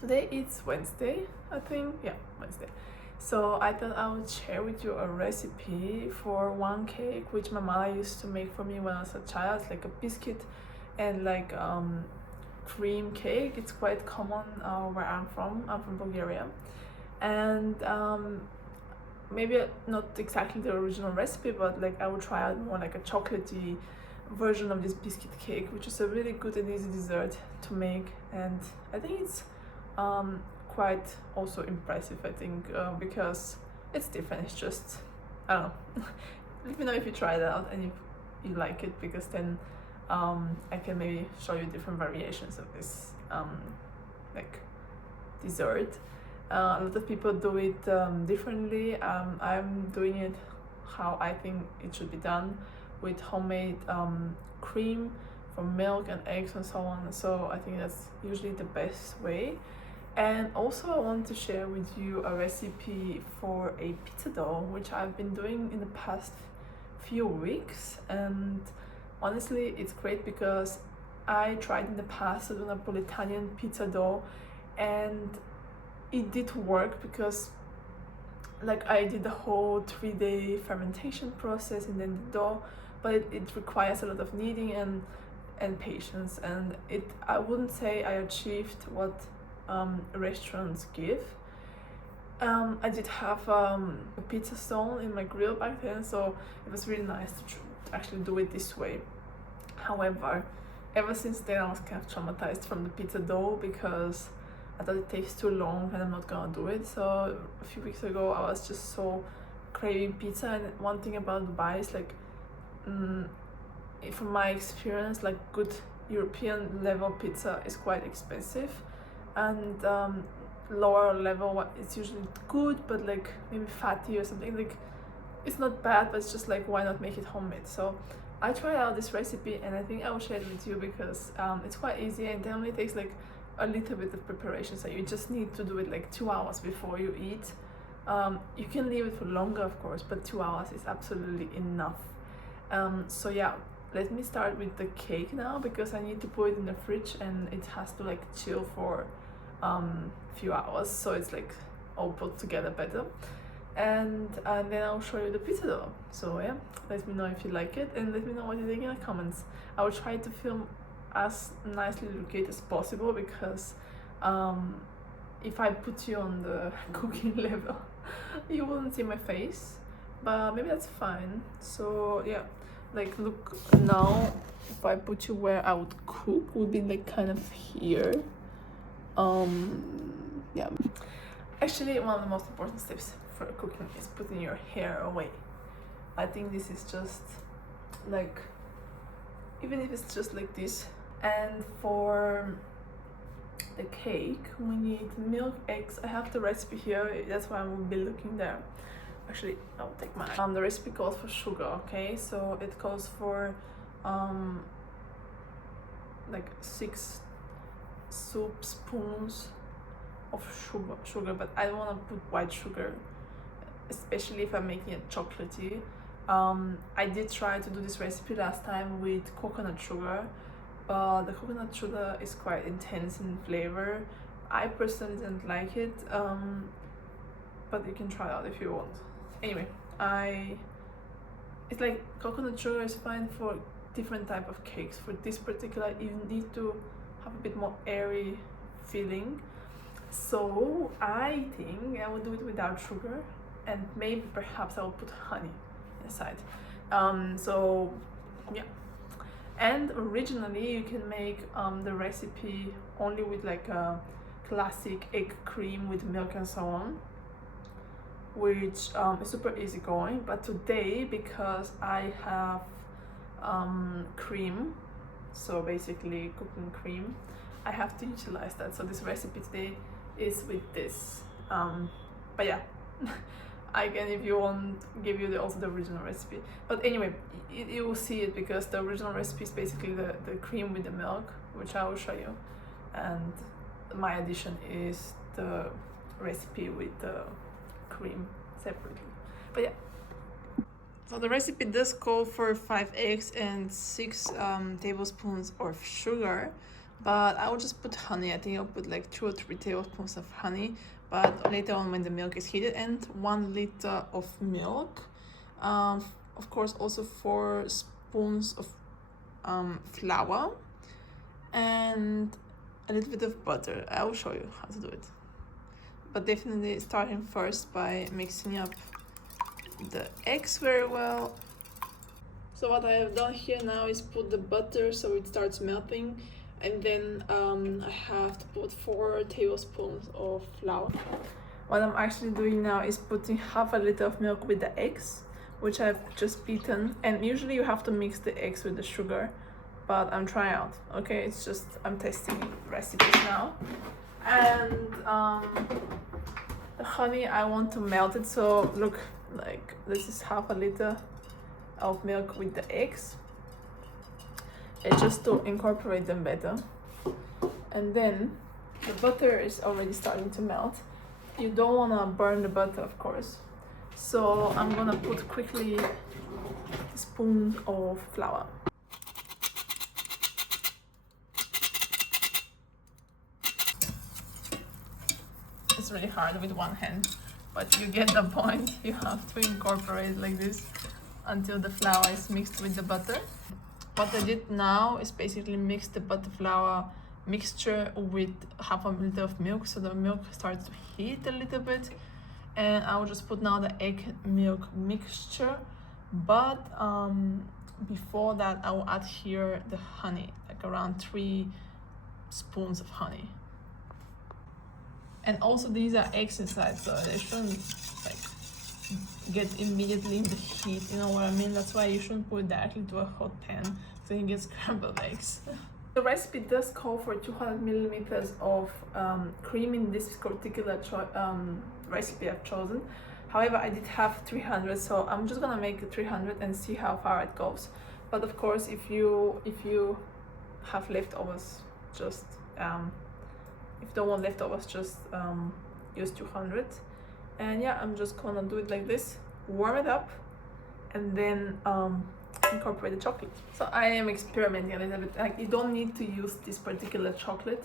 Today it's Wednesday, I think. Yeah, Wednesday. So I thought I would share with you a recipe for one cake which my mother used to make for me when I was a child, like a biscuit and like cream cake. It's quite common where I'm from. I'm from Bulgaria, and maybe not exactly the original recipe, but like I would try out more like a chocolatey version of this biscuit cake, which is a really good and easy dessert to make, and I think it's quite also impressive, I think, because it's different. It's just, I don't know. Let me know if you try it out and if you like it, because then I can maybe show you different variations of this like dessert. A lot of people do it differently. I'm doing it how I think it should be done, with homemade cream from milk and eggs and so on. So I think that's usually the best way. And also I want to share with you a recipe for a pizza dough, which I've been doing in the past few weeks, and honestly it's great because I tried in the past to do Napolitan pizza dough, and it did work because like I did the whole 3-day fermentation process and then the dough, but it requires a lot of kneading and patience, and I wouldn't say I achieved what restaurants give. I did have a pizza stone in my grill back then, so it was really nice to actually do it this way. However, ever since then I was kind of traumatized from the pizza dough because I thought it takes too long and I'm not gonna do it. So a few weeks ago I was just so craving pizza, and one thing about Dubai is like, from my experience, like good European level pizza is quite expensive, and lower level it's usually good, but like maybe fatty or something. Like it's not bad, but it's just like, why not make it homemade? So I tried out this recipe and I think I will share it with you because it's quite easy and it only takes like a little bit of preparation. So you just need to do it like 2 hours before you eat. You can leave it for longer of course, but 2 hours is absolutely enough. So yeah, let me start with the cake now, because I need to put it in the fridge and it has to like chill for few hours, so it's like all put together better. And then I'll show you the pizza dough. So yeah, let me know if you like it and let me know what you think in the comments. I will try to film as nicely located as possible, because if I put you on the cooking level you wouldn't see my face, but maybe that's fine. So yeah, like look, now if I put you where I would cook, would be like kind of here. Yeah, actually one of the most important steps for cooking is putting your hair away. I think this is just like, even if it's just like this. And for the cake we need milk, eggs. I have the recipe here, that's why I will be looking there. Actually I'll take mine. The recipe calls for sugar, okay, so it calls for like 6 soup spoons of sugar, but I don't want to put white sugar, especially if I'm making it chocolatey. I did try to do this recipe last time with coconut sugar, but the coconut sugar is quite intense in flavor. I personally didn't like it, but you can try it out if you want. Anyway, it's like coconut sugar is fine for different type of cakes. For this particular, you need to have a bit more airy feeling, so I think I will do it without sugar, and maybe perhaps I will put honey inside. So yeah, and originally you can make the recipe only with like a classic egg cream with milk and so on, which is super easy going. But today, because I have cream, so basically cooking cream, I have to utilize that. So this recipe today is with this, but yeah, I can, if you want, give you also the original recipe. But anyway, you will see it, because the original recipe is basically the cream with the milk, which I will show you, and my addition is the recipe with the cream separately. But yeah, so the recipe does call for 5 eggs and 6 tablespoons of sugar, but I will just put honey. I think I'll put like 2 or 3 tablespoons of honey, but later on when the milk is heated, and 1 liter of milk. Of course, also 4 spoons of flour and a little bit of butter. I will show you how to do it, but definitely starting first by mixing up the eggs very well. So what I have done here now is put the butter so it starts melting, and then I have to put 4 tablespoons of flour. What I'm actually doing now is putting half a liter of milk with the eggs, which I've just beaten, and usually you have to mix the eggs with the sugar, but I'm trying out, okay? It's just, I'm testing recipes now. And the honey, I want to melt it, so look, like this is half a liter of milk with the eggs. It's just to incorporate them better. And then the butter is already starting to melt. You don't want to burn the butter, of course. So I'm gonna put quickly a spoon of flour. It's really hard with one hand, but you get the point. You have to incorporate like this until the flour is mixed with the butter. What I did now is basically mix the butter flour mixture with half a liter of milk, so the milk starts to heat a little bit, and I will just put now the egg milk mixture, but before that I will add here the honey, like around 3 spoons of honey. And also these are eggs inside, so they shouldn't like get immediately in the heat, you know what I mean? That's why you shouldn't put it directly to a hot pan so you get scrambled eggs. The recipe does call for 200 milliliters of cream in this particular recipe I've chosen. However, I did have 300, so I'm just gonna make it 300 and see how far it goes. But of course, if you have leftovers, just if you don't want leftovers, just use 200. And yeah, I'm just gonna do it like this, warm it up, and then incorporate the chocolate. So I am experimenting a little bit. Like, you don't need to use this particular chocolate,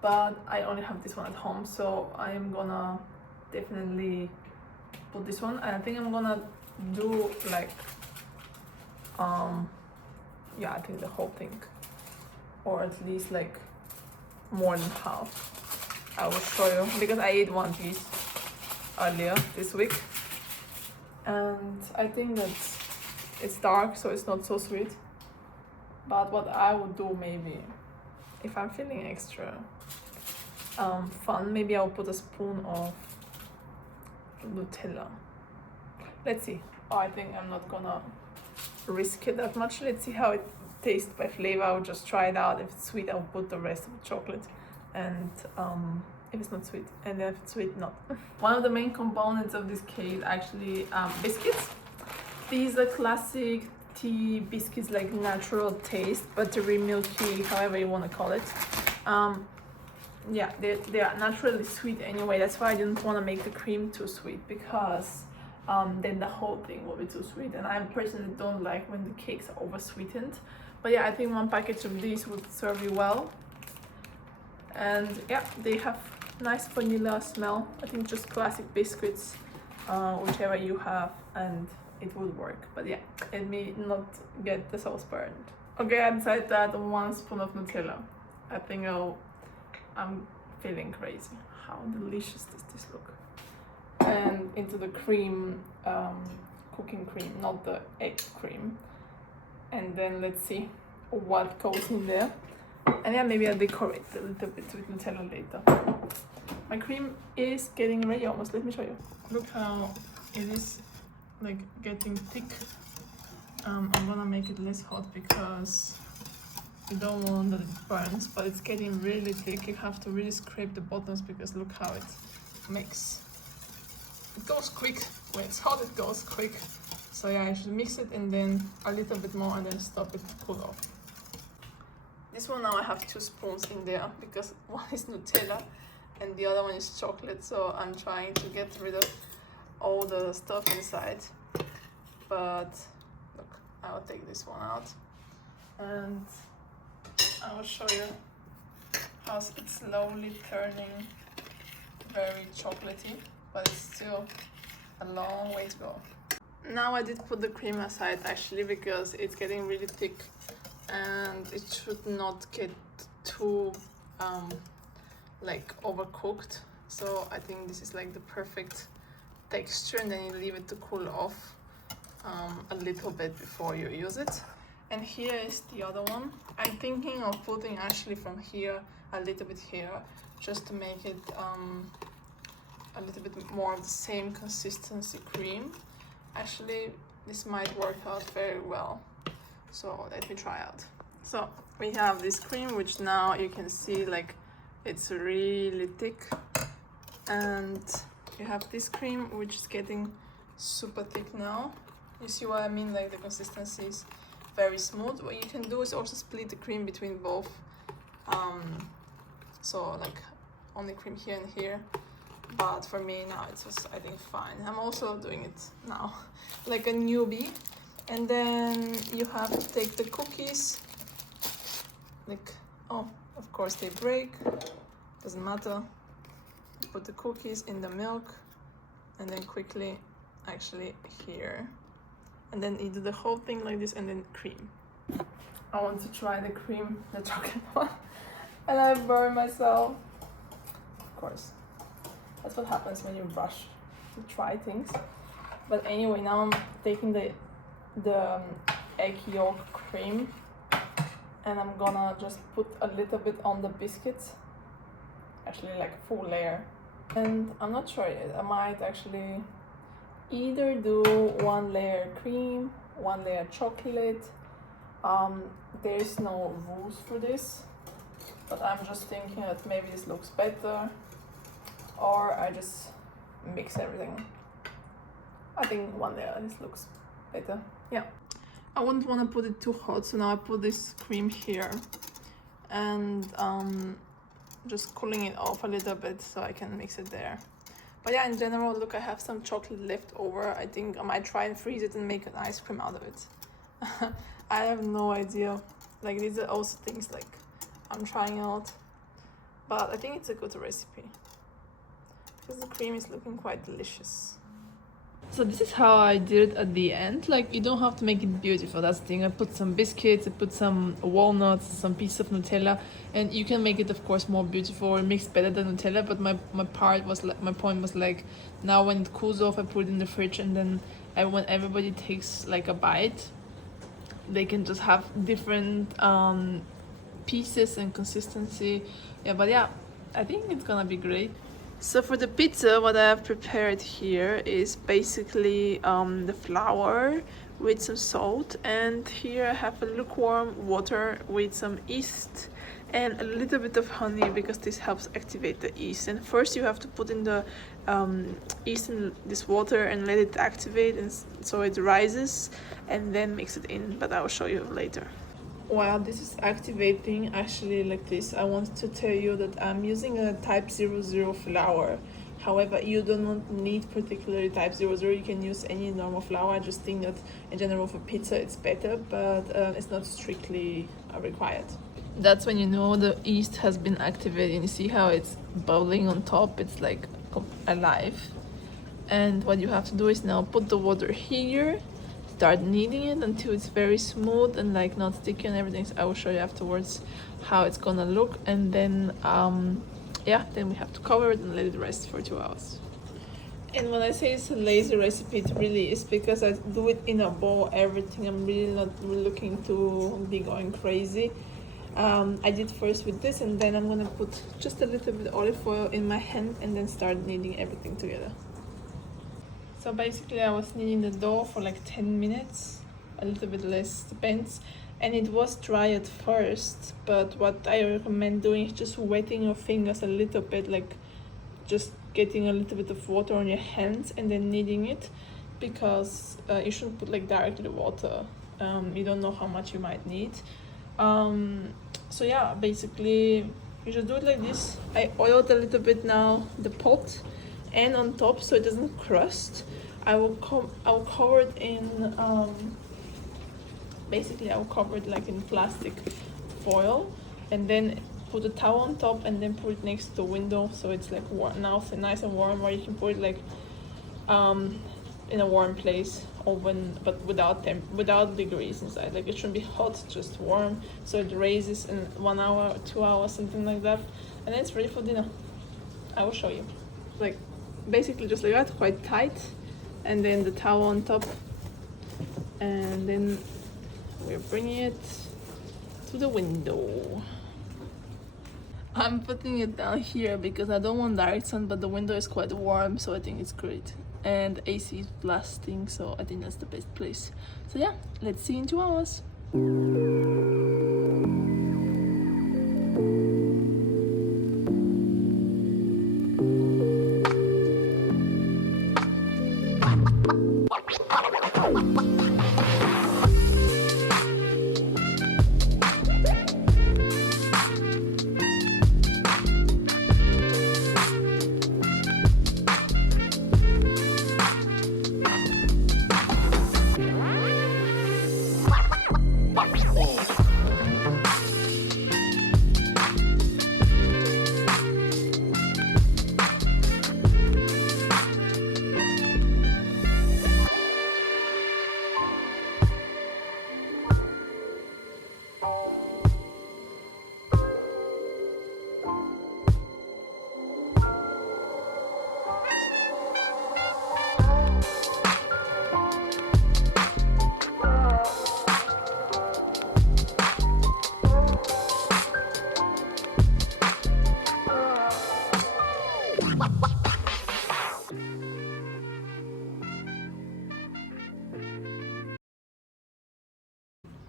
but I only have this one at home, so I am gonna definitely put this one. And I think I'm gonna do like yeah, I think the whole thing, or at least like more than half. I will show you because I ate one piece earlier this week, and I think that it's dark, so it's not so sweet. But what I would do, maybe if I'm feeling extra fun, maybe I'll put a spoon of Nutella. Let's see. Oh, I think I'm not gonna risk it that much. Let's see how it tastes by flavor. I'll just try it out. If it's sweet, I'll put the rest of the chocolate, and if it's not sweet, and then if it's sweet, not. One of the main components of this cake is actually biscuits. These are classic tea biscuits, like natural taste, buttery, milky, however you want to call it. Yeah, they are naturally sweet anyway. That's why I didn't want to make the cream too sweet, because then the whole thing will be too sweet, and I personally don't like when the cakes are over sweetened. But yeah, I think 1 package of these would serve you well. And yeah, they have nice vanilla smell. I think just classic biscuits, whichever you have, and it would work. But yeah, let me not get the sauce burned. Okay, I decided to add 1 spoon of Nutella. I think I'm feeling crazy. How delicious does this look? And into the cream, cooking cream, not the egg cream. And then let's see what goes in there. And yeah, maybe I'll decorate a little bit with Nutella later. My cream is getting ready almost. Let me show you. Look how it is like getting thick. I'm gonna make it less hot because you don't want that it burns, but it's getting really thick. You have to really scrape the bottoms because look how it makes. It goes quick. When it's hot, it goes quick. So yeah, I should mix it and then a little bit more and then stop it to cool off. This one now I have 2 spoons in there because one is Nutella and the other one is chocolate. So I'm trying to get rid of all the stuff inside. But look, I will take this one out and I will show you how it's slowly turning very chocolatey, but it's still a long way to go. Now I did put the cream aside actually because it's getting really thick and it should not get too like overcooked. So I think this is like the perfect texture, and then you leave it to cool off a little bit before you use it. And here is the other one. I'm thinking of putting actually from here a little bit here, just to make it a little bit more of the same consistency cream. Actually, this might work out very well, so let me try out. So we have this cream, which now you can see like it's really thick, and you have this cream which is getting super thick now. You see what I mean? Like the consistency is very smooth. What you can do is also split the cream between both, so like only cream here and here. But for me now it's just, I think, fine. I'm also doing it now like a newbie. And then you have to take the cookies, like, oh, of course they break, doesn't matter. Put the cookies in the milk and then quickly actually here, and then you do the whole thing like this, and then cream. I want to try the cream, the chocolate one, and I burn myself. Of course, that's what happens when you rush to try things. But anyway, now I'm taking the egg yolk cream, and I'm gonna just put a little bit on the biscuits, actually like a full layer. And I'm not sure yet, I might actually either do one layer cream, one layer chocolate. There's no rules for this, but I'm just thinking that maybe this looks better, or I just mix everything. I think one layer, this looks better. Yeah, I wouldn't want to put it too hot, so now I put this cream here, and just cooling it off a little bit so I can mix it there. But yeah, in general, look, I have some chocolate left over. I think I might try and freeze it and make an ice cream out of it. I have no idea. Like, these are also things like I'm trying out, but I think it's a good recipe because the cream is looking quite delicious. So this is how I did it at the end. Like, you don't have to make it beautiful, that's the thing. I put some biscuits, I put some walnuts, some pieces of Nutella, and you can make it, of course, more beautiful or mix better than Nutella. But my point was like, now when it cools off, I put it in the fridge, and then when everybody takes like a bite, they can just have different pieces and consistency. Yeah, but yeah, I think it's gonna be great. So for the pizza, what I have prepared here is basically the flour with some salt, and here I have a lukewarm water with some yeast and a little bit of honey, because this helps activate the yeast. And first you have to put in the yeast in this water and let it activate, and so it rises, and then mix it in, but I will show you later. While this is activating, actually, like this, I wanted to tell you that I'm using a type 00 flour. However, you do not need particularly type 00, you can use any normal flour. I just think that in general for pizza it's better, but it's not strictly required. That's when you know the yeast has been activated. You see how it's bubbling on top, it's like alive. And what you have to do is now put the water here, start kneading it until it's very smooth and like not sticky and everything. So I will show you afterwards how it's gonna look, and then yeah, then we have to cover it and let it rest for 2 hours. And when I say it's a lazy recipe, it really is, because I do it in a bowl, everything. I'm really not looking to be going crazy. I did first with this, and then I'm gonna put just a little bit of olive oil in my hand and then start kneading everything together. So basically I was kneading the dough for like 10 minutes, a little bit less, depends. And it was dry at first, but what I recommend doing is just wetting your fingers a little bit, like just getting a little bit of water on your hands and then kneading it, because you shouldn't put like directly the water. You don't know how much you might need. So yeah, basically you just do it like this. I oiled a little bit now the pot and on top so it doesn't crust. I'll cover it in basically I'll cover it like in plastic foil, and then put a towel on top and then put it next to the window so it's like warm, now nice and warm, or you can put it like in a warm place, oven, but without degrees inside. Like it shouldn't be hot, just warm, so it raises in 1 hour, 2 hours, something like that, and then it's ready for dinner. I will show you. Like basically just like that, quite tight, and then the towel on top, and then we're bringing it to the window. I'm putting it down here because I don't want direct sun, but the window is quite warm, so I think it's great. And the AC is blasting, so I think that's the best place. So yeah, let's see in 2 hours.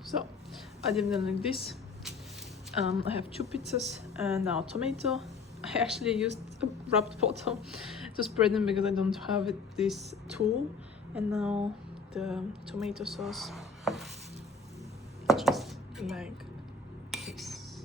So I did them like this. I have 2 pizzas and now tomato. I actually used a wrapped bottle to spread them because I don't have this tool. And now the tomato sauce, just like this.